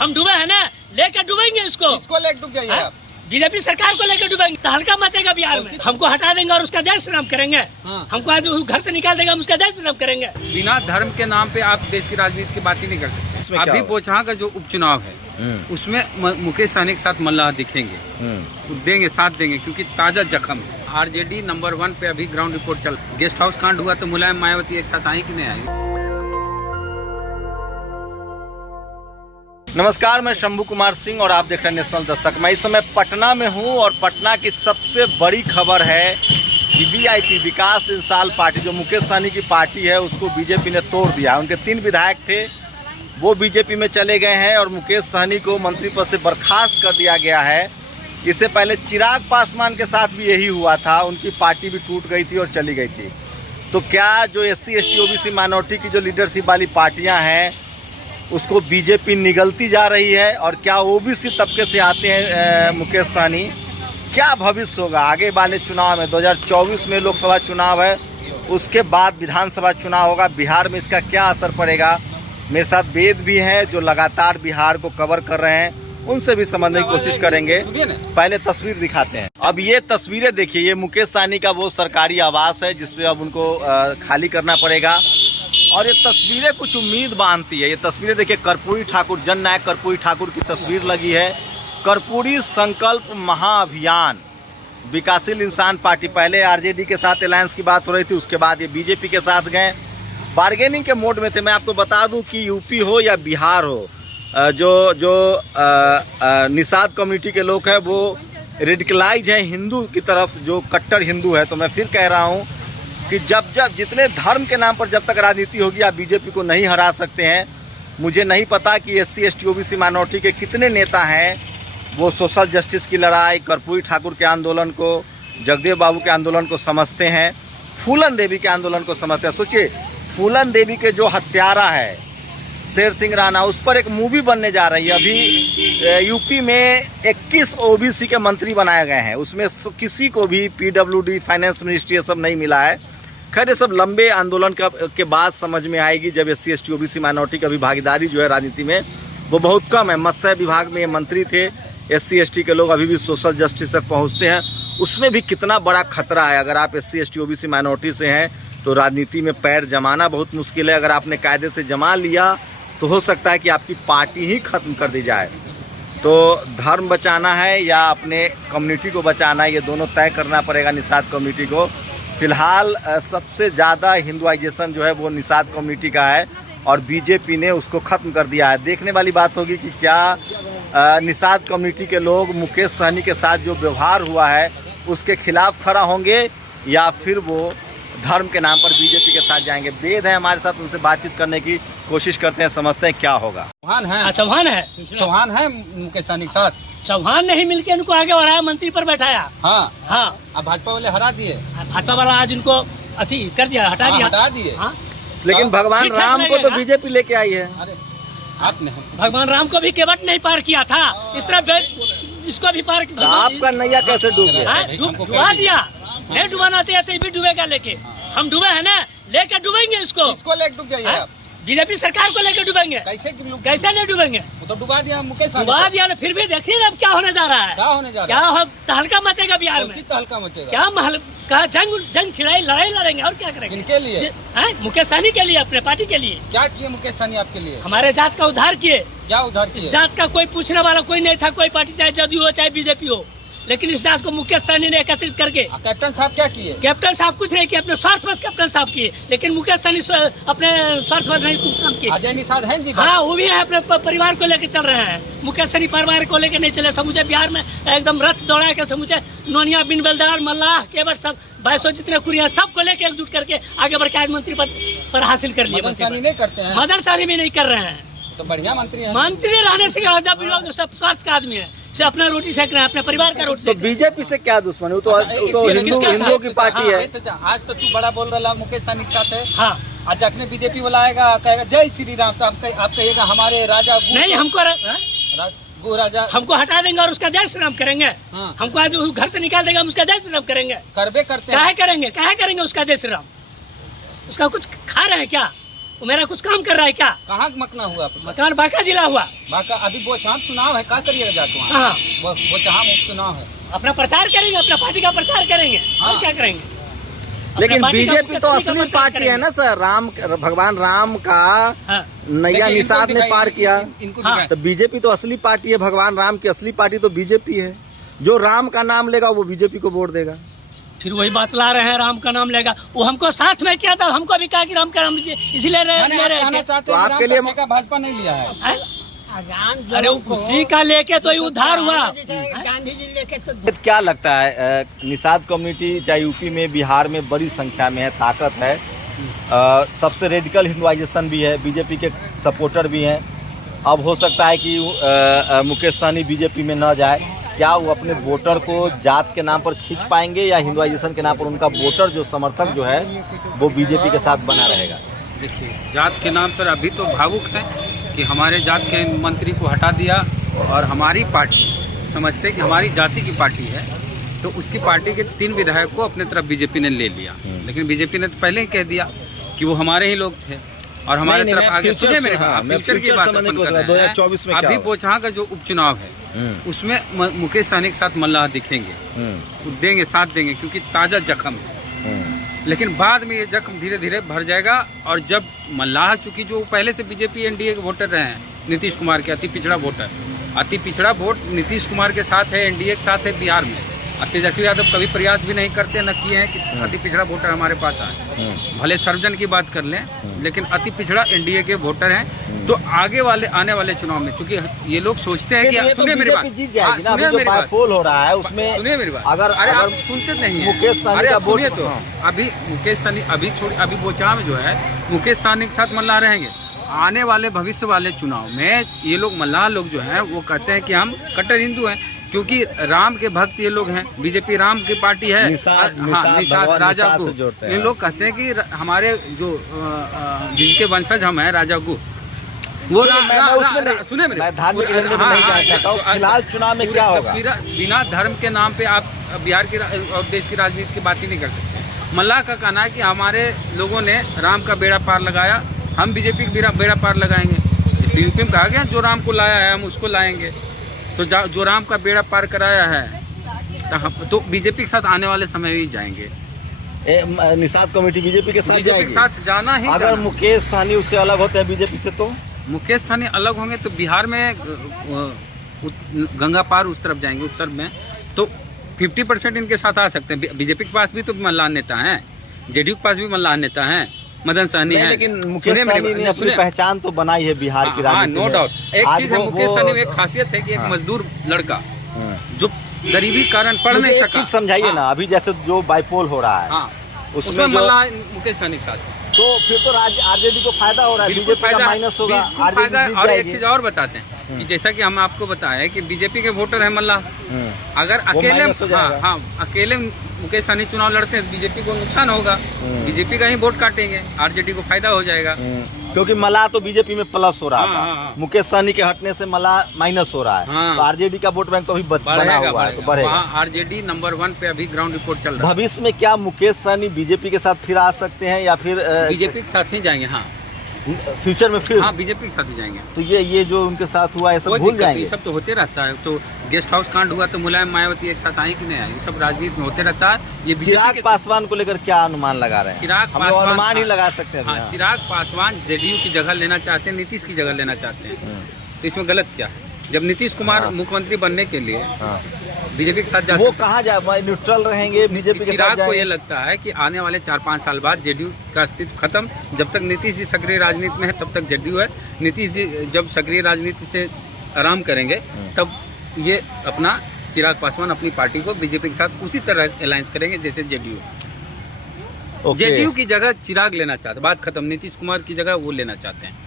हम डूबे हैं ना, लेकर डूबेंगे इसको लेकर डूब जाइए आप। बीजेपी सरकार को लेकर डूबेंगे तो हल्का मचेगा बिहार में। हमको हटा देंगे और उसका जय श्री राम करेंगे। हमको आज घर से निकाल देगा, हम उसका जय श्री राम करेंगे। बिना धर्म के नाम पे आप देश की राजनीति की बात ही नहीं कर सकते। अभी बोचहा का जो उपचुनाव है उसमें मुकेश सहनी के साथ मल्लाह दिखेंगे, देंगे साथ देंगे, क्योंकि ताजा जख्म है। आरजेडी नंबर 1 पे अभी ग्राउंड रिपोर्ट चल। गेस्ट हाउस कांड हुआ तो मुलायम मायावती एक साथ आई कि नहीं आई? नमस्कार, मैं शंभू कुमार सिंह और आप देख रहे हैं नेशनल दस्तक। मैं इस समय पटना में हूं और पटना की सबसे बड़ी खबर है कि वीआईपी विकास इंसान पार्टी, जो मुकेश सहनी की पार्टी है, उसको बीजेपी ने तोड़ दिया। उनके 3 विधायक थे, वो बीजेपी में चले गए हैं और मुकेश सहनी को मंत्री पद से बर्खास्त कर दिया गया है। इससे पहले चिराग पासवान के साथ भी यही हुआ था, उनकी पार्टी भी टूट गई थी और चली गई थी। तो क्या जो SC ST OBC माइनॉरिटी की जो लीडरशिप वाली पार्टियाँ हैं उसको बीजेपी निगलती जा रही है, और क्या OBC तबके से आते हैं मुकेश सहनी? क्या भविष्य होगा आगे वाले चुनाव में? 2024 में लोकसभा चुनाव है, उसके बाद विधानसभा चुनाव होगा। बिहार में इसका क्या असर पड़ेगा? मेरे साथ वेद भी हैं जो लगातार बिहार को कवर कर रहे हैं, उनसे भी समझने की कोशिश करेंगे। पहले तस्वीर दिखाते हैं। अब ये तस्वीरें देखिए, ये मुकेश सहनी का वो सरकारी आवास है जिसमें अब उनको खाली करना पड़ेगा, और ये तस्वीरें कुछ उम्मीद बांधती है। ये तस्वीरें देखिए, कर्पूरी ठाकुर, जन नायक कर्पूरी ठाकुर की तस्वीर लगी है। कर्पूरी संकल्प महाअभियान, विकासशील इंसान पार्टी, पहले आरजेडी के साथ अलायंस की बात हो रही थी, उसके बाद ये बीजेपी के साथ गए, बार्गेनिंग के मोड में थे। मैं आपको बता दूं कि यूपी हो या बिहार हो, जो निषाद कम्युनिटी के लोग हैं वो रेडिकलाइज हैं हिंदू की तरफ, जो कट्टर हिंदू है। तो मैं फिर कह रहा हूँ कि जब जितने धर्म के नाम पर जब तक राजनीति होगी, आप बीजेपी को नहीं हरा सकते हैं। मुझे नहीं पता कि SC ST OBC माइनॉरिटी के कितने नेता हैं वो सोशल जस्टिस की लड़ाई, कर्पूरी ठाकुर के आंदोलन को, जगदेव बाबू के आंदोलन को समझते हैं, फूलन देवी के आंदोलन को समझते हैं। सोचिए, फूलन देवी के जो हत्यारा है शेर सिंह राणा, उस पर एक मूवी बनने जा रही है। अभी यूपी में 21 OBC के मंत्री बनाए गए हैं, उसमें किसी को भी PWD, फाइनेंस मिनिस्ट्री, ये सब नहीं मिला है। खैर, ये सब लंबे आंदोलन के बाद समझ में आएगी, जब SC ST OBC माइनॉरिटी की अभी भागीदारी जो है राजनीति में वो बहुत कम है। मत्स्य विभाग में ये मंत्री थे, SC ST के लोग अभी भी सोशल जस्टिस तक पहुँचते हैं। उसमें भी कितना बड़ा खतरा है। अगर आप SC ST OBC माइनॉरिटी से हैं तो राजनीति में पैर जमाना बहुत मुश्किल है। अगर आपने कायदे से जमा लिया तो हो सकता है कि आपकी पार्टी ही खत्म कर दी जाए। तो धर्म बचाना है या अपने कम्युनिटी को बचाना है, ये दोनों तय करना पड़ेगा निषाद कम्युनिटी को। फिलहाल सबसे ज़्यादा हिंदुआइजेशन जो है वो निषाद कम्युनिटी का है, और बीजेपी ने उसको ख़त्म कर दिया है। देखने वाली बात होगी कि क्या निषाद कम्युनिटी के लोग मुकेश सहनी के साथ जो व्यवहार हुआ है उसके खिलाफ खड़ा होंगे, या फिर वो धर्म के नाम पर बीजेपी के साथ जाएंगे। वेद है हमारे साथ, उनसे बातचीत करने की कोशिश करते हैं, समझते हैं क्या होगा। चौहान है मुकेश सहनी के साथ। चौहान नहीं मिलके इनको आगे बढ़ाया, मंत्री पर बैठाया। हाँ, अब भाजपा वाले हरा दिए। भाजपा वाला आज इनको अथी कर दिया, हटा दिए। लेकिन भगवान राम को तो बीजेपी लेके आई है। अरे आपने भगवान राम को भी केवट नहीं पार किया था, इस तरह इसको भी पार। तो आपका नैया कैसे डूब गया? डुबा दिया। नहीं डुबाना चाहिए तो भी डूबेगा, लेके हम डूबे हैं ना, लेकर डूबेंगे इसको लेकर डूब जाइए आप। बीजेपी सरकार को लेकर डूबेंगे। कैसे नहीं डूबेंगे? तो डुबा दिया मुकेश, डुबा दिया ना। फिर भी देखिए अब क्या होने जा रहा है। क्या तहलका मचेगा बिहार में? तहलका मचेगा क्या? जंग छिड़ाई, लड़ाई लड़ेंगे और क्या करेंगे? इनके लिए मुकेश सहनी के लिए, अपने पार्टी के लिए। क्या किए मुकेश सहनी आपके लिए? हमारे जात का उद्धार किए। क्या उद्धार किए? इस जात का कोई पूछने वाला कोई नहीं था, कोई पार्टी चाहे जदयू हो चाहे बीजेपी हो, लेकिन इस जात को मुकेश सहनी ने एकत्रित करके। कैप्टन साहब क्या किए? कैप्टन साहब कुछ नहीं किए, अपने स्वार्थवश कैप्टन साहब किए, लेकिन मुकेश सहनी अपने स्वार्थवश नहीं कुछ काम किए। अजय निषाद हैं जी। हाँ, वो भी है, अपने परिवार को लेकर चल रहे हैं। मुकेश सहनी परिवार को लेकर नहीं चले। समूचे बिहार में एकदम रथ दौड़ा के समूचे नोनिया, बिन बेलदार, मल्लाह, केवट, सब 2200 जितने कुरिया सबको लेकर एकजुट करके आगे बढ़ के मंत्री पर हासिल कर लिए। मदन सहनी नहीं करते हैं? मदन सहनी भी नहीं कर रहे हैं। तो बढ़िया मंत्री है। मंत्री रहने से जब लोग सब स्वार्थ का आदमी है, से अपना रोटी सेक रहे हैं, अपने परिवार का रोटी। तो बीजेपी से क्या दुश्मन है? वो तो हिंदू की पार्टी है। आज तो तू बड़ा बोल रहा मुकेश सहनी के साथ है। हाँ, आज जखने बीजेपी वाला आएगा कहेगा जय श्री राम, तो आप कहिएगा हमारे राजा नहीं, राजा हमको हटा देंगे और उसका जय श्री राम करेंगे। हमको आज घर से निकाल देगा, हम उसका जय श्री राम करेंगे। करबे करते हैं। काहे करेंगे उसका जय श्री राम? उसका कुछ खा रहे हैं क्या? वो मेरा कुछ काम कर रहा है क्या? कहाँ मकना हुआ आपका? मकान बांका जिला हुआ। बाका अभी बोचहां चुनाव है, क्या करिएगा जाके वहाँ? हाँ, बोचहां चुनाव है, अपना प्रचार करेंगे, अपना पार्टी का प्रचार करेंगे। और क्या करेंगे? लेकिन पार्टी का बीजेपी तो मुख्य असली सभी का पार्टी है ना सर, भगवान राम का हाँ। नैया देखिए, निषाद इनको ने पार दिखाइए, किया। इनको हाँ। दिखाइए। तो बीजेपी तो असली पार्टी है, भगवान राम की असली पार्टी तो बीजेपी है। जो राम का नाम लेगा वो बीजेपी को वोट देगा। फिर वही बात ला रहे हैं, राम का नाम लेगा। वो हमको साथ में किया था, हमको भी कहा कि राम का नाम लीजिए, इसीलिए ले कहना रहे थे। चाहते तो हैं आपके लिए का भाजपा नहीं लिया है। हैं? अरे उसी का लेके तो ये उद्धार हुआ। गांधी जी लेके तो क्या लगता है निषाद कम्युनिटी चाहे यूपी में बिहार में बड़ी संख्या में है, ताकत है, सबसे रेडिकल हिंदुआइजेशन भी है, बीजेपी के सपोर्टर भी हैं। अब हो सकता है कि मुकेश सहनी बीजेपी में न जाए, क्या वो अपने वोटर को जात के नाम पर खींच पाएंगे या हिंदुआइजेशन के नाम पर उनका वोटर जो समर्थक जो है वो बीजेपी के साथ बना रहेगा? देखिए, जात के नाम पर अभी तो भावुक है कि हमारे जात के मंत्री को हटा दिया और हमारी पार्टी समझते हैं कि हमारी जाति की पार्टी है, तो उसकी पार्टी के 3 विधायक को अपने तरफ बीजेपी ने ले लिया। लेकिन बीजेपी ने तो पहले ही कह दिया कि वो हमारे ही लोग थे और हमारे नहीं, तरफ नहीं, आगे। फ्यूचर सुनिए मेरे से, हाँ, बात, मैं फ्यूचर की फ्यूचर बात समझने अपन को कर बोल रहा, रहे हैं। 2024 में क्या अभी होगा? बोचहां का जो उपचुनाव है उसमें मुकेश सहनी के साथ मल्लाह दिखेंगे, वो देंगे, साथ देंगे, क्योंकि ताजा जख्म है। लेकिन बाद में ये जख्म धीरे धीरे भर जाएगा और जब मल्लाह, चूंकि जो पहले से बीजेपी एनडीए के वोटर रहे हैं, नीतीश कुमार के अति पिछड़ा वोटर, अति पिछड़ा वोट नीतीश कुमार के साथ है, एनडीए के साथ है बिहार में। तेजस्वी यादव कभी प्रयास भी नहीं करते, न किए हैं कि अति पिछड़ा वोटर हमारे पास आए। भले सर्वजन की बात कर लें, लेकिन अति पिछड़ा एनडीए के वोटर हैं। तो आगे वाले आने वाले चुनाव में, चूंकि ये लोग सोचते हैं कि सुनिए मेरी बात, जीत जाएगी ना। सुनिए अभी जो मेरी बात, पोल हो रहा है उसमें सुनिए मेरी बात। अगर अरे आप सुनते नहीं हैं। मुकेश सहनी अरे का आप सुनिए वोट- तो, अभी मुकेश सहनी अभी बोचहां में जो है मुकेश सहनी के साथ मल्लाह रहेंगे। आने वाले भविष्य वाले चुनाव में ये लोग मल्लाह लोग जो हैं वो कहते हैं कि हम कट्टर हिंदू हैं, क्योंकि राम के भक्त ये लोग हैं। बीजेपी राम की पार्टी है। निषाद राजा से गु, जोड़ते हैं। ये लोग कहते हैं कि हमारे जो जिनके वंशज हम हैं, राजा गु, वो सुने मेरे, मैं धार्मिक लेन देन नहीं कहना चाहता हूँ। फिलहाल चुनाव में क्या होगा? बिना धर्म के नाम पे आप बिहार की और देश की राजनीति की बात ही नहीं कर सकते। मल्लाह का कहना है कि हमारे लोगों ने राम का बेड़ा पार लगाया, हम बीजेपी का बेड़ा पार लगाएंगे। जैसे यूपी में कहा गया जो राम को लाया है हम उसको लाएंगे, तो जो राम का बेड़ा पार कराया है तो बीजेपी के साथ आने वाले समय भी जाएंगे। निषाद कमेटी बीजेपी के साथ बीजेपी जाएगी? के साथ जाना ही अगर जाना। मुकेश सहनी उससे अलग होते हैं बीजेपी से, तो मुकेश सहनी अलग होंगे तो बिहार में गंगा पार उस तरफ जाएंगे, उत्तर में, तो 50% इनके साथ आ सकते हैं। बीजेपी के पास भी तो मल्लाह नेता हैं, जेडीयू के पास भी मल्लाह नेता हैं, मदन सहनी है। लेकिन मुकेश सहनी ने अपनी पहचान तो बनाई है बिहार की राजनीति में। No doubt. एक चीज है, मुकेश सहनी में एक खासियत है कि एक मजदूर लड़का जो गरीबी कारण पढ़ नहीं एक सका। चीज समझाइए ना, अभी जैसे जो बाइपोल हो रहा है उसमें मल्लाह मुकेश सहनी के साथ, तो फिर तो आरजेडी को फायदा हो रहा है, बिल्कुल बीजेपी का माइनस होगा, बिल्कुल फायदा। और एक चीज और बताते हैं कि जैसा कि हम आपको बताया कि बीजेपी के वोटर है मल्लाह, अगर अकेले मुकेश सहनी चुनाव लड़ते हैं बीजेपी को नुकसान होगा, बीजेपी का ही वोट काटेंगे, आरजेडी को फायदा हो जाएगा। क्योंकि मल्लाह तो बीजेपी में प्लस हो रहा था, हाँ। मुकेश सहनी के हटने से मल्लाह माइनस हो रहा है, तो आरजेडी का वोट बैंक तो अभी बना हुआ है, तो बढ़ेगा। आरजेडी नंबर 1 पे अभी ग्राउंड रिपोर्ट चल रहा है। भविष्य में क्या मुकेश सहनी बीजेपी के साथ फिर आ सकते हैं या फिर बीजेपी के साथ ही जाएंगे? हाँ, फ्यूचर में फिर? हाँ, बीजेपी के साथ ही जाएंगे। तो ये जो उनके साथ हुआ है सब कोई भूल दिक्कत नहीं, जाएंगे? सब तो होते रहता है। तो गेस्ट हाउस कांड हुआ तो मुलायम मायावती एक साथ आई कि नहीं आई, सब राजनीति में होते रहता है। ये चिराग पासवान को लेकर क्या अनुमान लगा रहे हैं? चिराग हम लोग पासवान अनुमान ही लगा सकते हैं। हाँ, चिराग पासवान जेडीयू की जगह लेना चाहते हैं, नीतीश की जगह लेना चाहते हैं, तो इसमें गलत क्या है? जब नीतीश कुमार मुख्यमंत्री बनने के लिए बीजेपी के साथ जा वो सकते कहाँ जाए, न्यूट्रल रहेंगे बीजेपी के साथ चिराग को जाएंगे? ये लगता है कि आने वाले 4-5 साल बाद जेडीयू का अस्तित्व खत्म। जब तक नीतीश जी सक्रिय राजनीति में है तब तक जेडीयू है। नीतीश जी जब सक्रिय राजनीति से आराम करेंगे तब ये अपना चिराग पासवान अपनी पार्टी को बीजेपी के साथ उसी तरह अलायंस करेंगे जैसे जेडीयू। जेडीयू की जगह चिराग लेना चाहते, बात खत्म। नीतीश कुमार की जगह वो लेना चाहते हैं।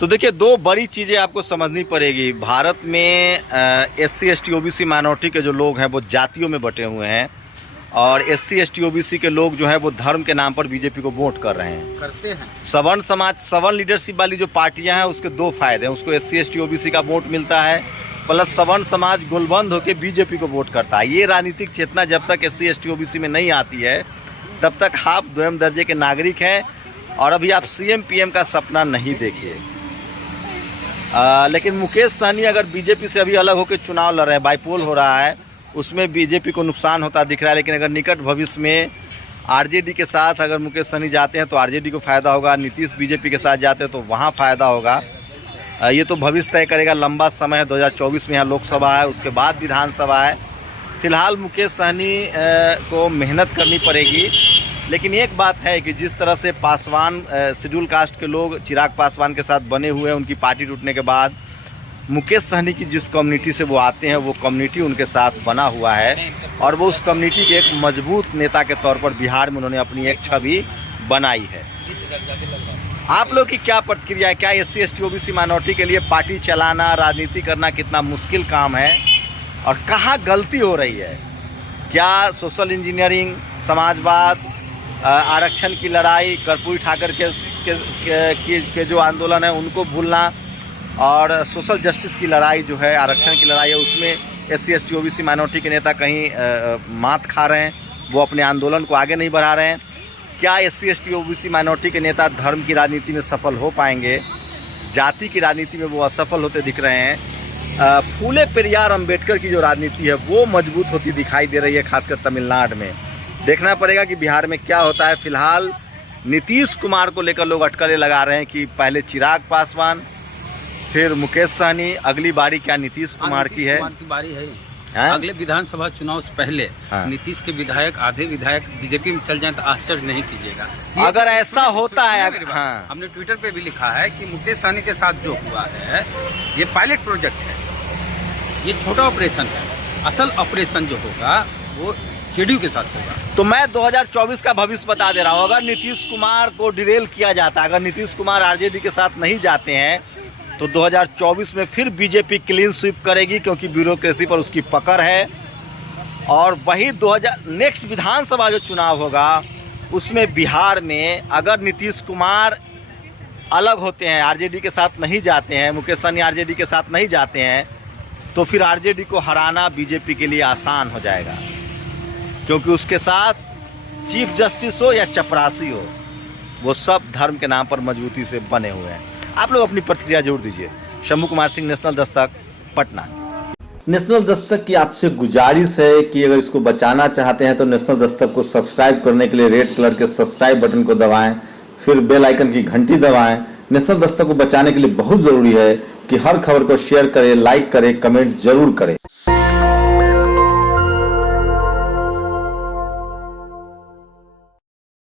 तो देखिए, दो बड़ी चीज़ें आपको समझनी पड़ेगी। भारत में SC ST OBC माइनॉरिटी के जो लोग हैं वो जातियों में बटे हुए हैं, और SC ST OBC के लोग जो है वो धर्म के नाम पर बीजेपी को वोट कर रहे हैं, करते हैं। सवर्ण समाज, सवर्ण लीडरशिप वाली जो पार्टियां हैं उसके दो फायदे हैं। उसको SC ST OBC का वोट मिलता है, प्लस सवर्ण समाज गोलबंद होकर बीजेपी को वोट करता है। ये राजनीतिक चेतना जब तक SC ST OBC में नहीं आती है तब तक आप द्वयम दर्जे के नागरिक हैं और अभी आप सीएम पीएम का सपना नहीं देखिए। लेकिन मुकेश सहनी अगर बीजेपी से अभी अलग होकर चुनाव लड़ रहे हैं, बाईपोल हो रहा है, उसमें बीजेपी को नुकसान होता दिख रहा है। लेकिन अगर निकट भविष्य में आरजेडी के साथ अगर मुकेश सहनी जाते हैं तो आरजेडी को फ़ायदा होगा, नीतीश बीजेपी के साथ जाते हैं तो वहाँ फ़ायदा होगा। ये तो भविष्य तय करेगा, लंबा समय है। 2024 में यहाँ लोकसभा है, उसके बाद विधानसभा है। फिलहाल मुकेश सहनी को मेहनत करनी पड़ेगी। लेकिन एक बात है कि जिस तरह से पासवान शेड्यूल कास्ट के लोग चिराग पासवान के साथ बने हुए हैं, उनकी पार्टी टूटने के बाद मुकेश सहनी की जिस कम्युनिटी से वो आते हैं वो कम्युनिटी उनके साथ बना हुआ है और वो उस कम्युनिटी के एक मजबूत नेता के तौर पर बिहार में उन्होंने अपनी एक छवि बनाई है। आप लोग की क्या प्रतिक्रिया है? क्या SC ST OBC माइनॉरिटी के लिए पार्टी चलाना, राजनीति करना कितना मुश्किल काम है और कहाँ गलती हो रही है? क्या सोशल इंजीनियरिंग, समाजवाद, आरक्षण की लड़ाई, कर्पूरी ठाकर के जो आंदोलन है उनको भूलना और सोशल जस्टिस की लड़ाई जो है, आरक्षण की लड़ाई है, उसमें SC ST OBC माइनॉरिटी के नेता कहीं मात खा रहे हैं, वो अपने आंदोलन को आगे नहीं बढ़ा रहे हैं। क्या SC ST OBC माइनॉरिटी के नेता धर्म की राजनीति में सफल हो पाएंगे? जाति की राजनीति में वो असफल होते दिख रहे हैं। फूले पेरियार अम्बेडकर की जो राजनीति है वो मजबूत होती दिखाई दे रही है, खासकर तमिलनाडु में। देखना पड़ेगा कि बिहार में क्या होता है। फिलहाल नीतीश कुमार को लेकर लोग अटकलें लगा रहे हैं कि पहले चिराग पासवान, फिर मुकेश सहनी, अगली बारी क्या नीतीश कुमार की है? की बारी है। अगले विधानसभा चुनाव से पहले नीतीश के विधायक, आधे विधायक बीजेपी में चल जाएं तो आश्चर्य नहीं कीजिएगा। अगर ऐसा होता है, हमने ट्विटर पे भी लिखा है कि मुकेश सहनी के साथ जो हुआ है ये पायलट प्रोजेक्ट है, ये छोटा ऑपरेशन है। असल ऑपरेशन जो होगा वो जेडीयू के साथ होगा। तो मैं 2024 का भविष्य बता दे रहा हूँ। अगर नीतीश कुमार को डिरेल किया जाता है, अगर नीतीश कुमार आरजेडी के साथ नहीं जाते हैं तो 2024 में फिर बीजेपी क्लीन स्वीप करेगी, क्योंकि ब्यूरोक्रेसी पर उसकी पकड़ है। और वही नेक्स्ट विधानसभा जो चुनाव होगा उसमें बिहार में अगर नीतीश कुमार अलग होते हैं, आरजेडी के साथ नहीं जाते हैं, मुकेश सहनी आरजेडी के साथ नहीं जाते हैं, तो फिर आरजेडी को हराना बीजेपी के लिए आसान हो जाएगा, क्योंकि उसके साथ चीफ जस्टिस हो या चपरासी हो, वो सब धर्म के नाम पर मजबूती से बने हुए हैं। आप लोग अपनी प्रतिक्रिया जरूर दीजिए। शंभू कुमार सिंह, नेशनल दस्तक, पटना। नेशनल दस्तक की आपसे गुजारिश है कि अगर इसको बचाना चाहते हैं तो नेशनल दस्तक को सब्सक्राइब करने के लिए रेड कलर के सब्सक्राइब बटन को दबाएं, फिर बेल आइकन की घंटी दबाएं। नेशनल दस्तक को बचाने के लिए बहुत जरूरी है कि हर खबर को शेयर करें, लाइक करें, कमेंट जरूर करें।